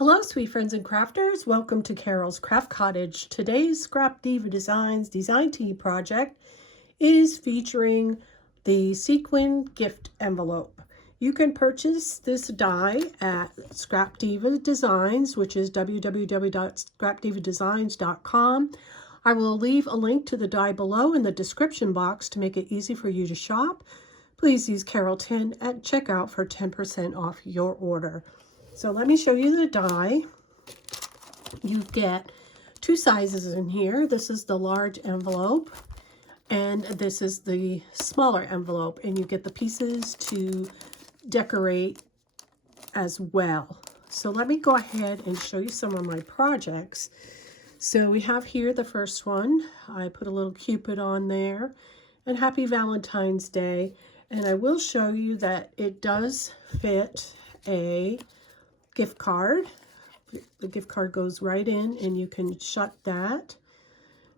Hello, sweet friends and crafters. Welcome to Carol's Craft Cottage. Today's Scrapdiva Designs Design Tea project is featuring the Sequin gift envelope. You can purchase this die at Scrapdiva Designs, which is www.scrapdivadesigns.com. I will leave a link to the die below in the description box to make it easy for you to shop. Please use Carol 10 at checkout for 10% off your order. So let me show you the die. You get two sizes in here. This is the large envelope and this is the smaller envelope, and you get the pieces to decorate as well. So let me go ahead and show you some of my projects. So we have here the first one. I put a little Cupid on there, and Happy Valentine's Day. And I will show you that it does fit a gift card. The gift card goes right in and you can shut that.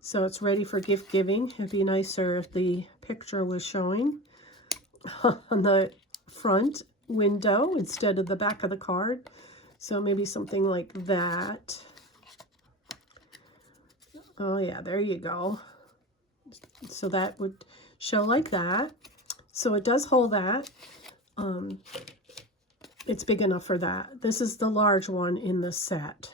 So it's ready for gift giving. It'd be nicer if the picture was showing on the front window instead of the back of the card. So maybe something like that. Oh yeah, there you go. So that would show like that. So it does hold that. It's big enough for that. This is the large one in the set.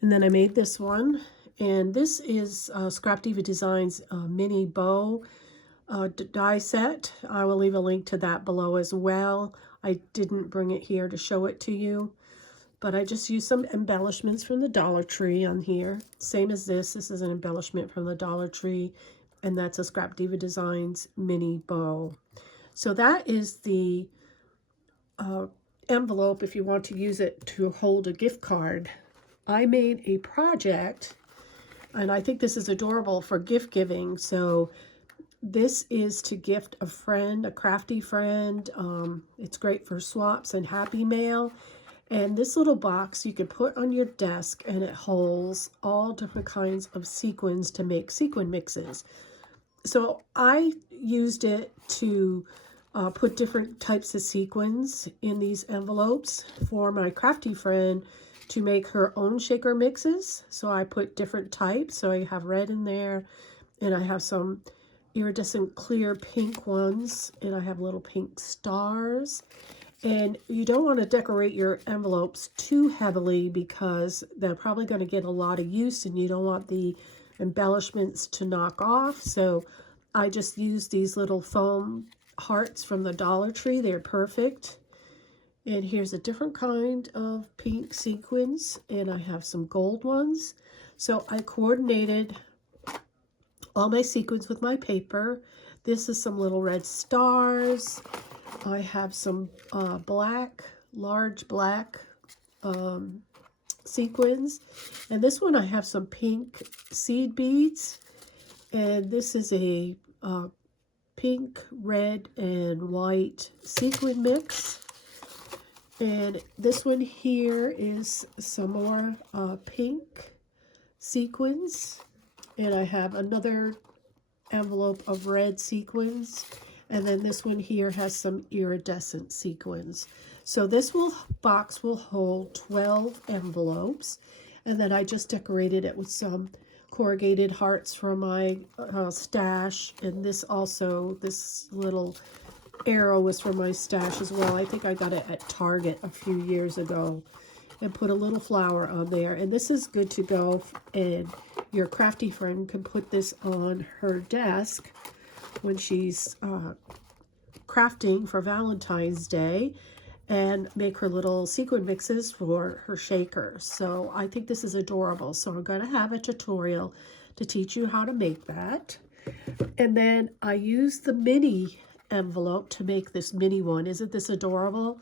And then I made this one. And this is Scrapdiva Designs mini bow die set. I will leave a link to that below as well. I didn't bring it here to show it to you, but I just used some embellishments from the Dollar Tree on here. Same as this. This is an embellishment from the Dollar Tree, and that's a Scrapdiva Designs mini bow. So that is the envelope if you want to use it to hold a gift card. I made a project, and I think this is adorable for gift giving. So this is to gift a friend, a crafty friend. It's great for swaps and happy mail. And this little box you can put on your desk, and it holds all different kinds of sequins to make sequin mixes. So I used it to put different types of sequins in these envelopes for my crafty friend to make her own shaker mixes. So I put different types. So I have red in there, and I have some iridescent clear pink ones, and I have little pink stars. And you don't want to decorate your envelopes too heavily because they're probably going to get a lot of use, and you don't want the embellishments to knock off. So I just use these little foam hearts from the Dollar Tree. They're perfect. And here's a different kind of pink sequins, and I have some gold ones. So I coordinated all my sequins with my paper. This is some little red stars. I have some large black sequins. And this one I have some pink seed beads. And this is a pink, red, and white sequin mix. And this one here is some more pink sequins. And I have another envelope of red sequins. And then this one here has some iridescent sequins. So this box will hold 12 envelopes. And then I just decorated it with some corrugated hearts from my stash. And this little arrow was from my stash as well. I think I got it at Target a few years ago, and put a little flower on there. And this is good to go, and your crafty friend can put this on her desk when she's crafting for Valentine's Day and make her little sequin mixes for her shakers. So I think this is adorable. So I'm going to have a tutorial to teach you how to make that. And then I used the mini envelope to make this mini one. Isn't this adorable?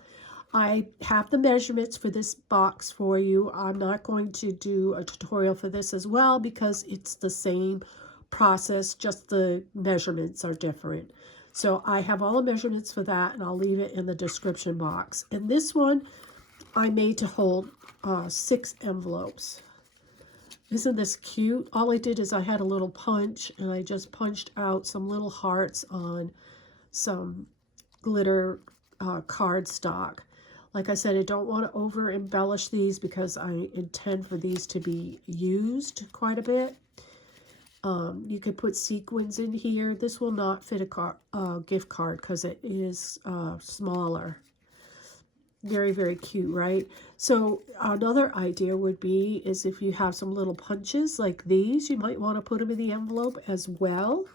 I have the measurements for this box for you. I'm not going to do a tutorial for this as well because it's the same process, just the measurements are different. So I have all the measurements for that, and I'll leave it in the description box. And this one I made to hold 6 envelopes. Isn't this cute? All I did is I had a little punch, and I just punched out some little hearts on some glitter cardstock. Like I said, I don't want to over embellish these because I intend for these to be used quite a bit. You could put sequins in here. This will not fit a gift card because it is smaller. Very, very cute, right? So another idea would be is if you have some little punches like these, you might want to put them in the envelope as well.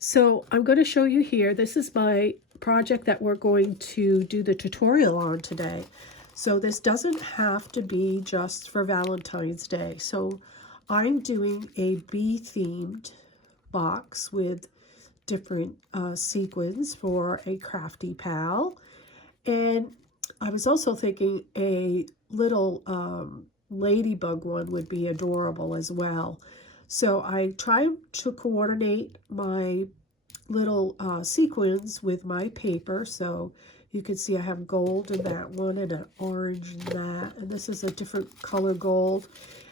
So I'm going to show you here. This is my project that we're going to do the tutorial on today. So this doesn't have to be just for Valentine's Day. So I'm doing a bee-themed box with different sequins for a crafty pal. And I was also thinking a little ladybug one would be adorable as well. So I tried to coordinate my little sequins with my paper. So you can see I have gold in that one and an orange in that. And this is a different color gold.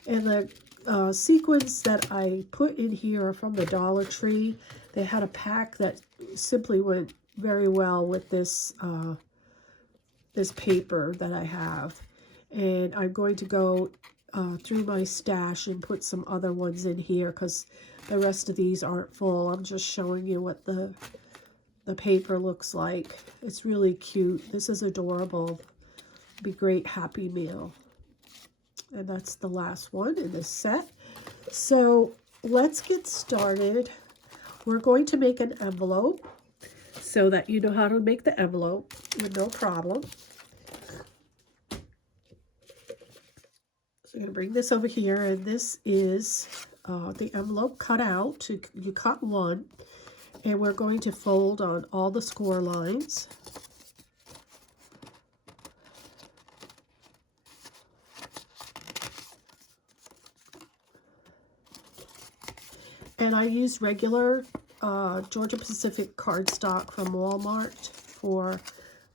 And the sequins that I put in here are from the Dollar Tree. They had a pack that simply went very well with this this paper that I have. And I'm going to go through my stash and put some other ones in here because the rest of these aren't full. I'm just showing you what the paper looks like. It's really cute. This is adorable. Be great Happy Meal. And that's the last one in this set. So let's get started. We're going to make an envelope so that you know how to make the envelope with no problem. So I'm going to bring this over here, and this is the envelope cut out. You cut one, and we're going to fold on all the score lines. And I use regular Georgia Pacific Cardstock from Walmart for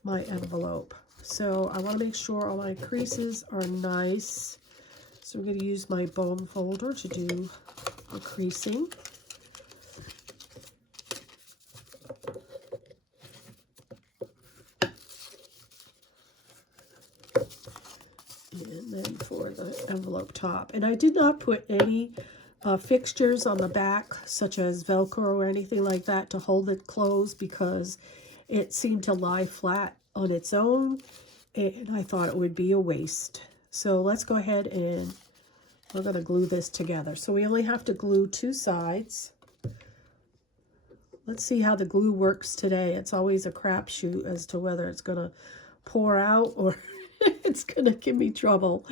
my envelope. So I want to make sure all my creases are nice. So I'm going to use my bone folder to do the creasing. And then for the envelope top. And I did not put any fixtures on the back, such as Velcro or anything like that, to hold it closed because it seemed to lie flat on its own, and I thought it would be a waste. So let's go ahead and we're going to glue this together. So we only have to glue two sides. Let's see how the glue works today. It's always a crapshoot as to whether it's going to pour out or it's going to give me trouble.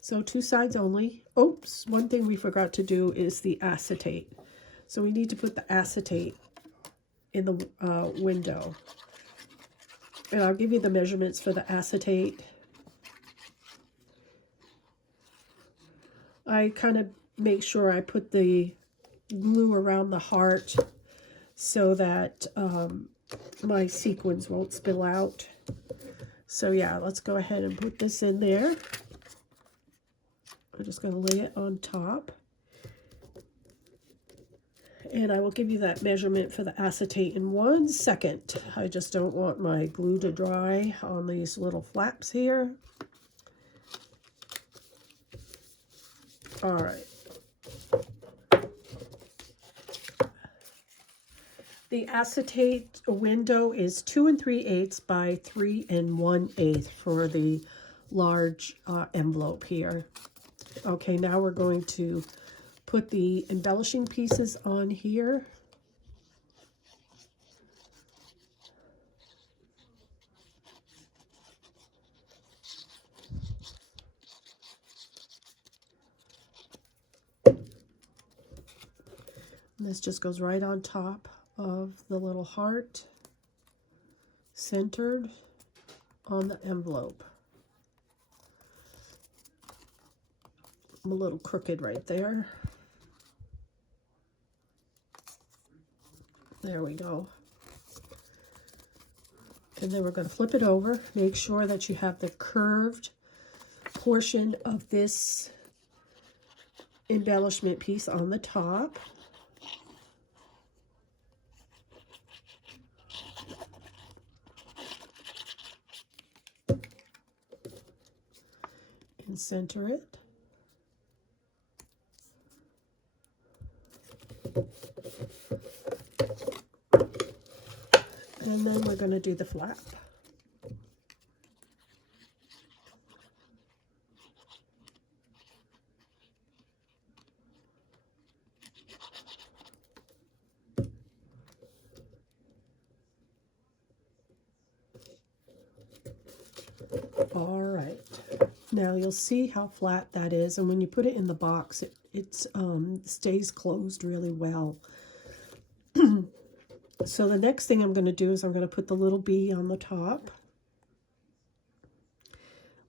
So two sides only. Oops, one thing we forgot to do is the acetate. So we need to put the acetate in the window. And I'll give you the measurements for the acetate. I kind of make sure I put the glue around the heart so that my sequins won't spill out. So yeah, let's go ahead and put this in there. I'm just going to lay it on top. And I will give you that measurement for the acetate in 1 second. I just don't want my glue to dry on these little flaps here. All right. The acetate window is 2 3/8 by 3 1/8 for the large envelope here. Okay, now we're going to put the embellishing pieces on here. And this just goes right on top of the little heart, centered on the envelope. I'm a little crooked right there. There we go. And then we're going to flip it over. Make sure that you have the curved portion of this embellishment piece on the top. And center it. And then we're going to do the flap. All right. Now you'll see how flat that is, and when you put it in the box, it stays closed really well. So the next thing I'm going to do is I'm going to put the little bee on the top.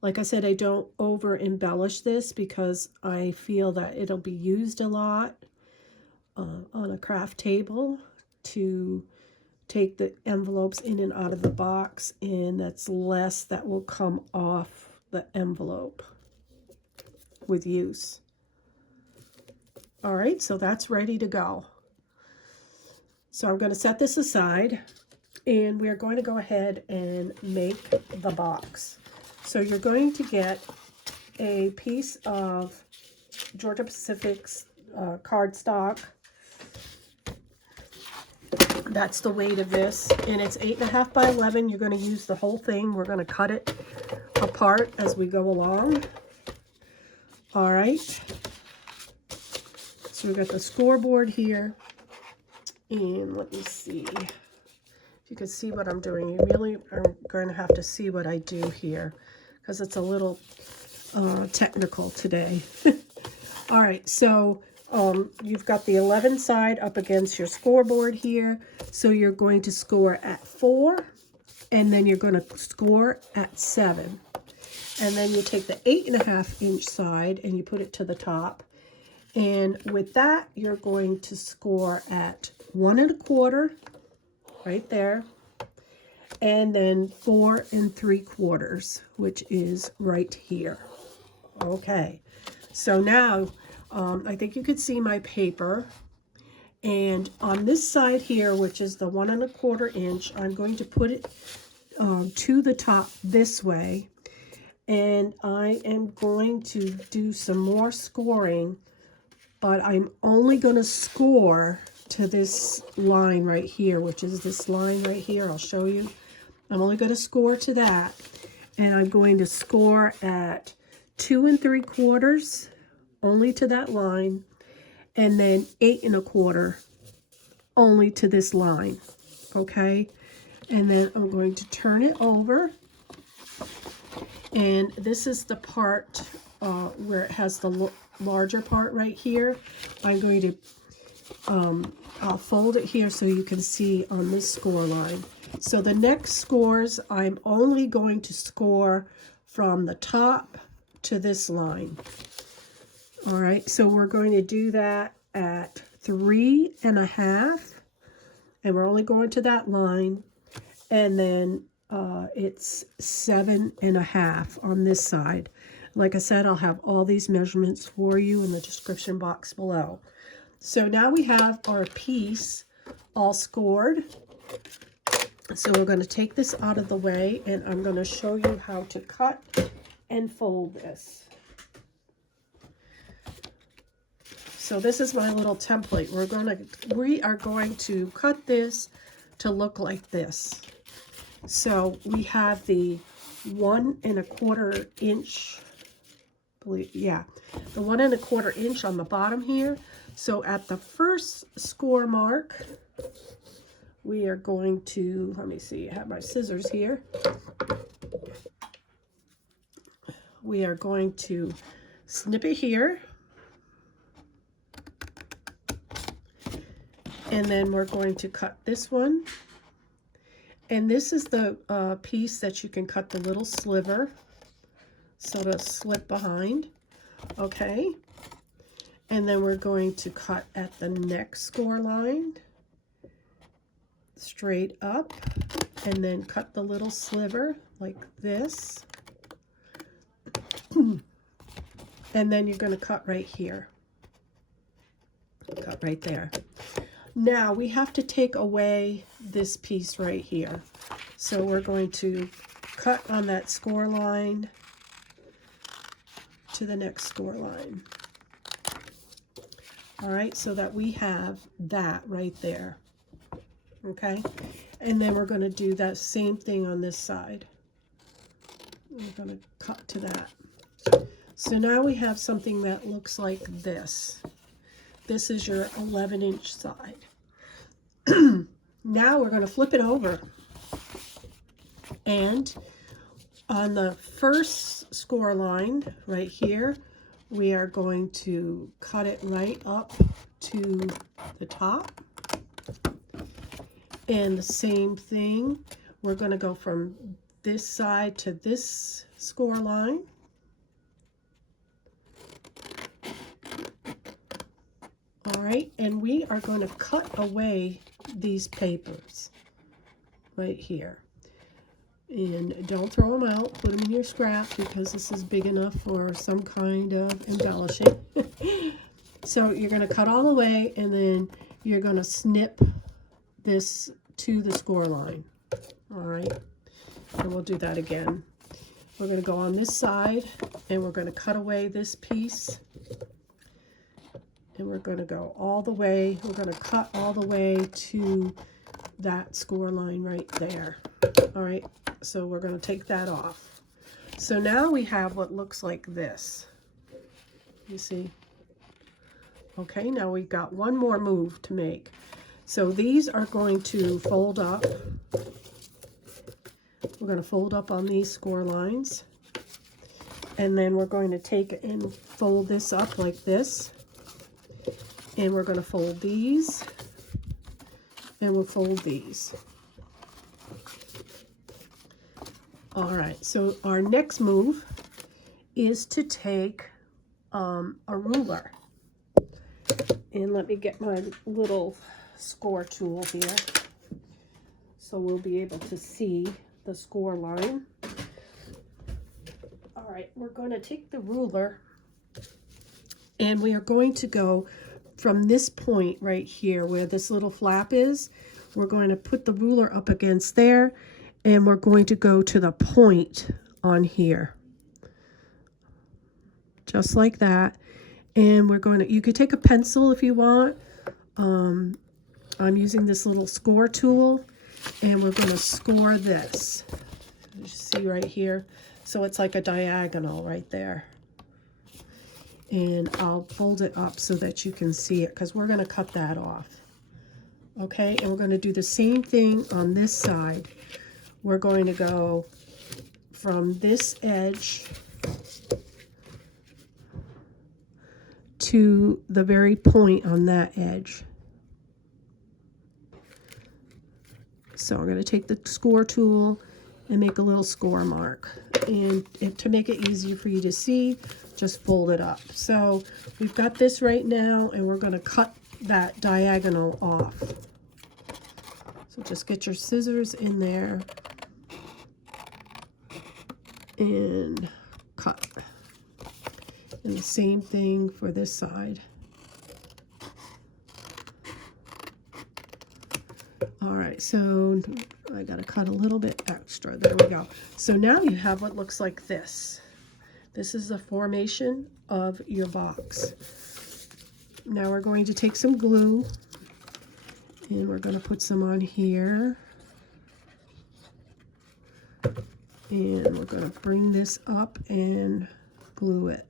Like I said, I don't over embellish this because I feel that it'll be used a lot on a craft table to take the envelopes in and out of the box, and that's less that will come off the envelope with use. All right, so that's ready to go. So I'm going to set this aside, and we're going to go ahead and make the box. So you're going to get a piece of Georgia Pacific's cardstock. That's the weight of this, and it's 8.5 by 11. You're going to use the whole thing. We're going to cut it apart as we go along. All right. So we've got the scoreboard here, and let me see if you can see what I'm doing. You really are going to have to see what I do here because it's a little technical today. All right, so you've got the 11 side up against your scoreboard here. So you're going to score at 4, and then you're going to score at 7. And then you take the 8.5 inch side and you put it to the top. And with that, you're going to score at 1 1/4, right there. And then 4 3/4, which is right here. Okay, so now I think you could see my paper. And on this side here, which is the 1 1/4 inch, I'm going to put it to the top this way. And I am going to do some more scoring, but I'm only going to score to this line right here, which is this line right here. I'll show you. I'm only going to score to that. And I'm going to score at 2 3/4, only to that line. And then 8 1/4, only to this line. Okay? And then I'm going to turn it over. And this is the part where it has the larger part right here. I'm going to I'll fold it here so you can see on this score line. So the next scores, I'm only going to score from the top to this line. All right, so we're going to do that at 3 1/2, and we're only going to that line. And then it's 7 1/2 on this side. Like I said, I'll have all these measurements for you in the description box below. So now we have our piece all scored. So we're going to take this out of the way, and I'm going to show you how to cut and fold this. So this is my little template. We are going to cut this to look like this. So we have the 1 1/4 inch, the 1 1/4 inch on the bottom here. So at the first score mark, we are going to, let me see, I have my scissors here. We are going to snip it here. And then we're going to cut this one. And this is the piece that you can cut the little sliver, so to slip behind. Okay. And then we're going to cut at the next score line, straight up, and then cut the little sliver like this. And then you're going to cut right here. Cut right there. Now we have to take away this piece right here. So we're going to cut on that score line to the next score line. All right, so that we have that right there. Okay, and then we're going to do that same thing on this side. We're going to cut to that. So now we have something that looks like this. This is your 11-inch side. Now we're going to flip it over. And on the first score line right here, we are going to cut it right up to the top. And the same thing, we're going to go from this side to this score line. All right, and we are going to cut away these papers right here. And don't throw them out, put them in your scrap because this is big enough for some kind of embellishing. So you're going to cut all the way, and then you're going to snip this to the score line. All right, and we'll do that again. We're going to go on this side, and we're going to cut away this piece. And we're going to go all the way, we're going to cut all the way to that score line right there. All right, so we're going to take that off. So now we have what looks like this. You see? Okay, now we've got one more move to make. So these are going to fold up. We're going to fold up on these score lines. And then we're going to take and fold this up like this. And we're going to fold these, and we'll fold these. All right, so our next move is to take a ruler. And let me get my little score tool here so we'll be able to see the score line. All right, we're going to take the ruler, and we are going to go from this point right here where this little flap is. We're going to put the ruler up against there, and we're going to go to the point on here. Just like that. And we're going to, you could take a pencil if you want. I'm using this little score tool, and we're going to score this. You see right here? So it's like a diagonal right there. And I'll fold it up so that you can see it, because we're going to cut that off. Okay, and we're going to do the same thing on this side. We're going to go from this edge to the very point on that edge. So we're going to take the score tool and make a little score mark. And to make it easier for you to see, just fold it up. So we've got this right now, and we're going to cut that diagonal off. So just get your scissors in there and cut. And the same thing for this side. All right, so I got to cut a little bit extra. There we go. So now you have what looks like this. This is the formation of your box. Now we're going to take some glue, and we're going to put some on here. And we're going to bring this up and glue it.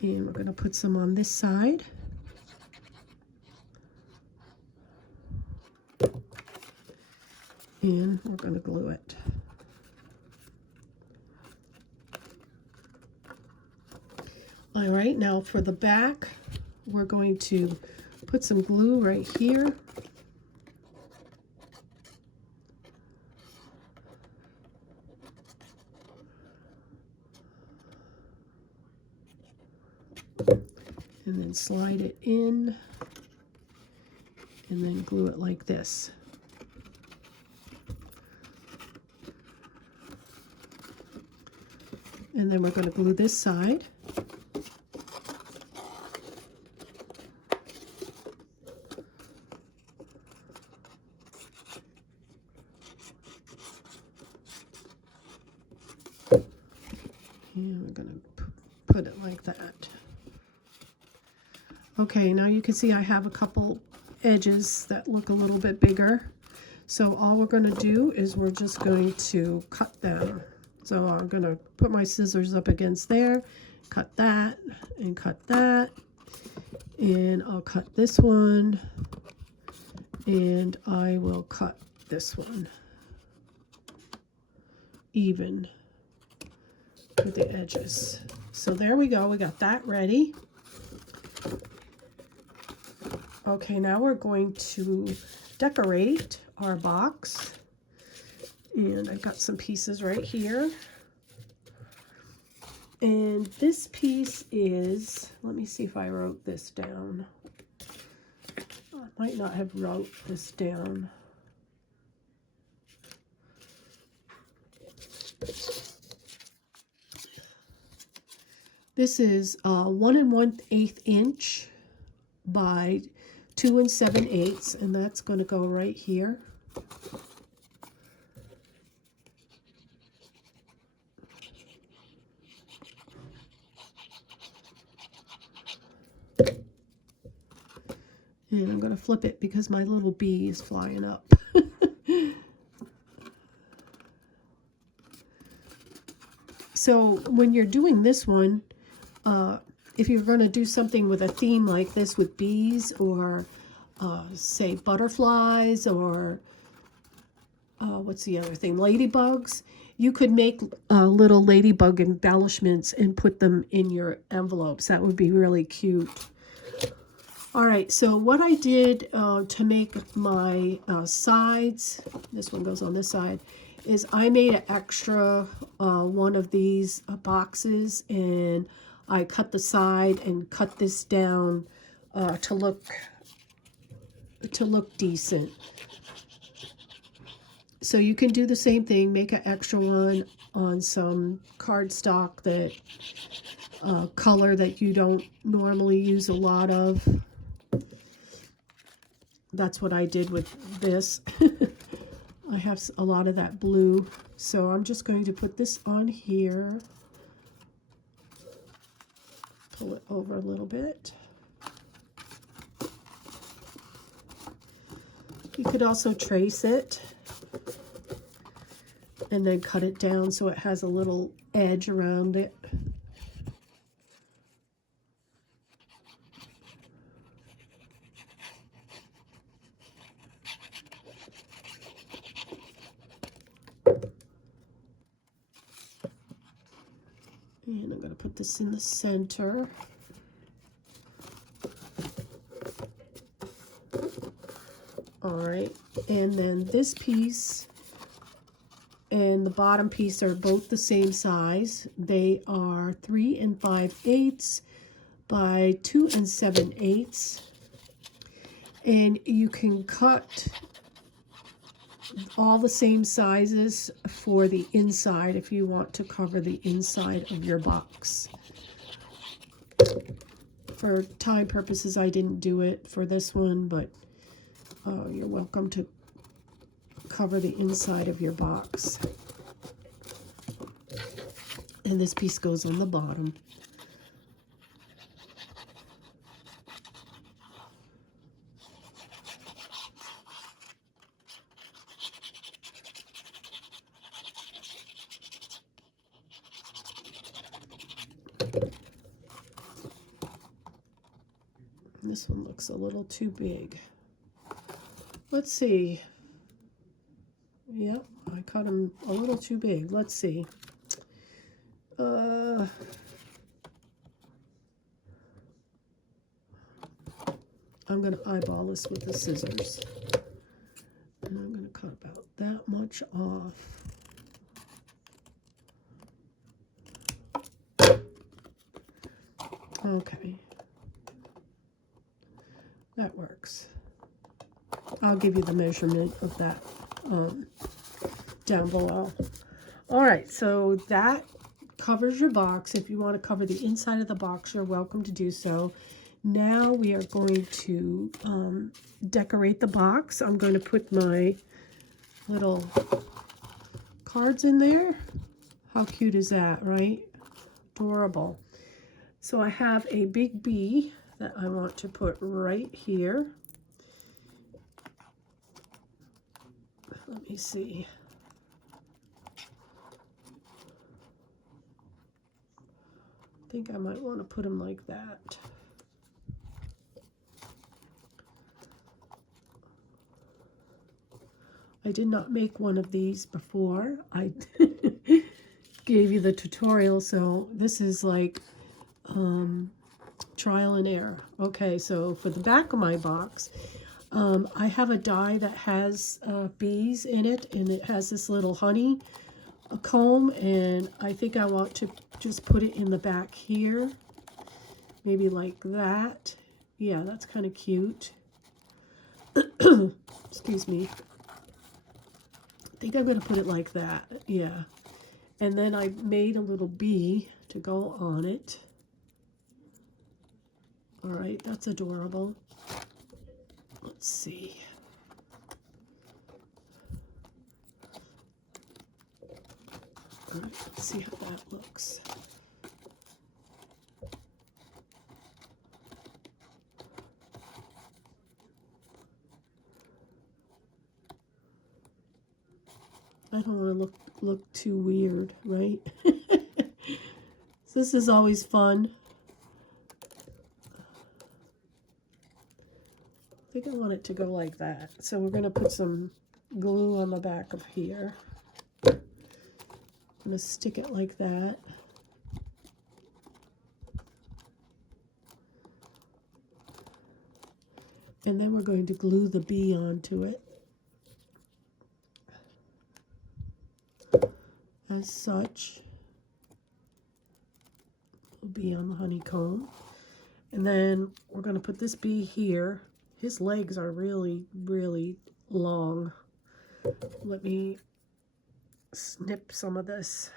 And we're going to put some on this side. And we're going to glue it. All right, now for the back, we're going to put some glue right here. And then slide it in, and then glue it like this. And then we're going to glue this side. And we're going to put it like that. Okay, now you can see I have a couple edges that look a little bit bigger. So all we're going to do is we're just going to cut them. So I'm going to put my scissors up against there, cut that, and cut that. And I'll cut this one, and I will cut this one even with the edges. So there we go, we got that ready. Okay, now we're going to decorate our box. And I've got some pieces right here. And this piece is, let me see if I wrote this down. I might not have wrote this down. This is 1 1/8 inch by 2 7/8, and that's going to go right here. And I'm going to flip it because my little bee is flying up. So when you're doing this one, if you're going to do something with a theme like this with bees or say butterflies or what's the other thing, ladybugs, you could make little ladybug embellishments and put them in your envelopes. That would be really cute. All right, so what I did to make my sides, this one goes on this side, is I made an extra one of these boxes, and I cut the side and cut this down to look decent. So you can do the same thing, make an extra one on some cardstock that color that you don't normally use a lot of. That's what I did with this. I have a lot of that blue, so I'm just going to put this on here. Pull it over a little bit. You could also trace it and then cut it down so it has a little edge around it. And I'm going to put this in the center. All right, and then this piece and the bottom piece are both the same size. They are 3 5/8 by 2 7/8. And you can cut all the same sizes for the inside if you want to cover the inside of your box. For time purposes, I didn't do it for this one, but you're welcome to cover the inside of your box. And this piece goes on the bottom. This one looks a little too big. Let's see. Yep, I cut them a little too big. Let's see. I'm going to eyeball this with the scissors. And I'm going to cut about that much off. Okay. That works. I'll give you the measurement of that down below. All right, so that covers your box. If you want to cover the inside of the box, you're welcome to do so. Now we are going to decorate the box. I'm going to put my little cards in there. How cute is that, right? adorable. So I have a big bee that I want to put right here. Let me see. I think I might want to put them like that. I did not make one of these before. I gave you the tutorial, so this is like trial and error. Okay, so for the back of my box, I have a die that has bees in it, and it has this little honey comb, and I think I want to just put it in the back here, maybe like that. Yeah, that's kind of cute. Excuse me. I think I'm going to put it like that. Yeah. And then I made a little bee to go on it. All right, that's adorable. Let's see. All right, let's see how that looks. I don't want to look too weird, right? So this is always fun. I think I want it to go like that. So we're going to put some glue on the back of here. I'm going to stick it like that. And then we're going to glue the bee onto it. As such. It'll be on the honeycomb. And then we're going to put this bee here. His legs are really, really long. Let me snip some of this.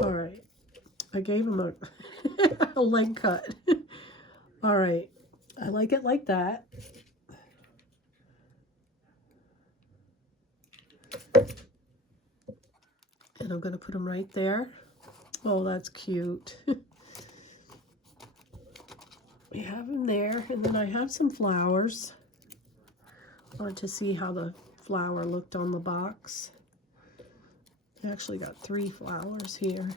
All right. I gave him a, a leg cut. All right. I like it like that. And I'm going to put them right there. Oh, that's cute. We have them there. And then I have some flowers. I wanted to see how the flower looked on the box. I actually got 3 flowers here.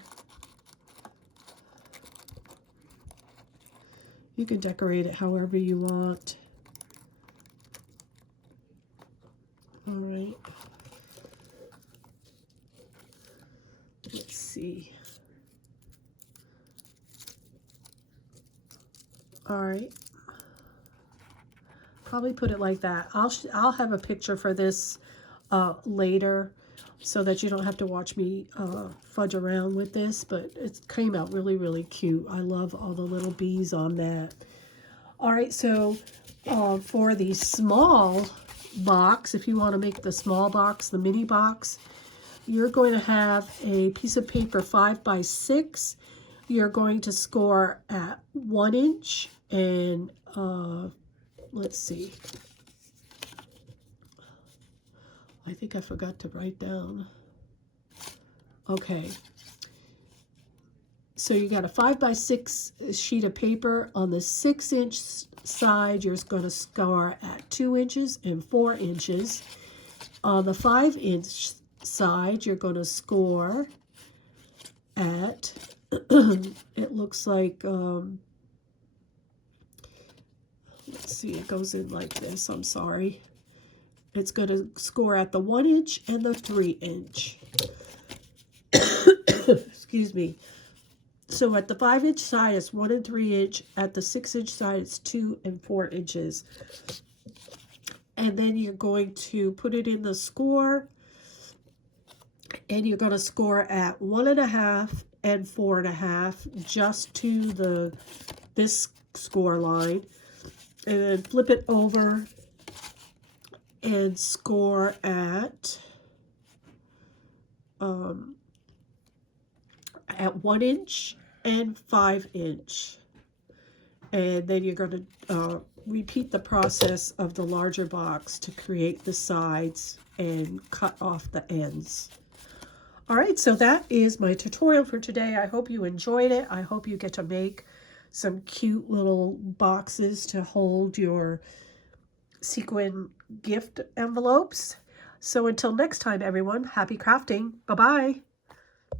You can decorate it however you want. All right. Let's see. All right. Probably put it like that. I'll have a picture for this later, so that you don't have to watch me fudge around with this, but it came out really, really cute. I love all the little bees on that. All right, so for the small box, if you want to make the small box, the mini box, you're going to have a piece of paper 5 by 6. You're going to score at 1 inch, and let's see. I think I forgot to write down. Okay. So you got a 5 by 6 sheet of paper. On the 6-inch side, you're going to score at 2 inches and 4 inches. On the 5-inch side, you're going to score at, it looks like, let's see, it goes in like this, I'm sorry. It's going to score at the 1 inch and the 3 inch. Excuse me. So at the 5-inch side, it's 1 and 3 inch. At the 6-inch side, it's 2 and 4 inches. And then you're going to put it in the score. And you're going to score at 1.5 and 4.5, just to this score line. And then flip it over and score at 1 inch and 5 inch. And then you're going to repeat the process of the larger box to create the sides and cut off the ends. All right, so that is my tutorial for today. I hope you enjoyed it. I hope you get to make some cute little boxes to hold your sequin gift envelopes. So until next time, everyone, happy crafting. Bye-bye.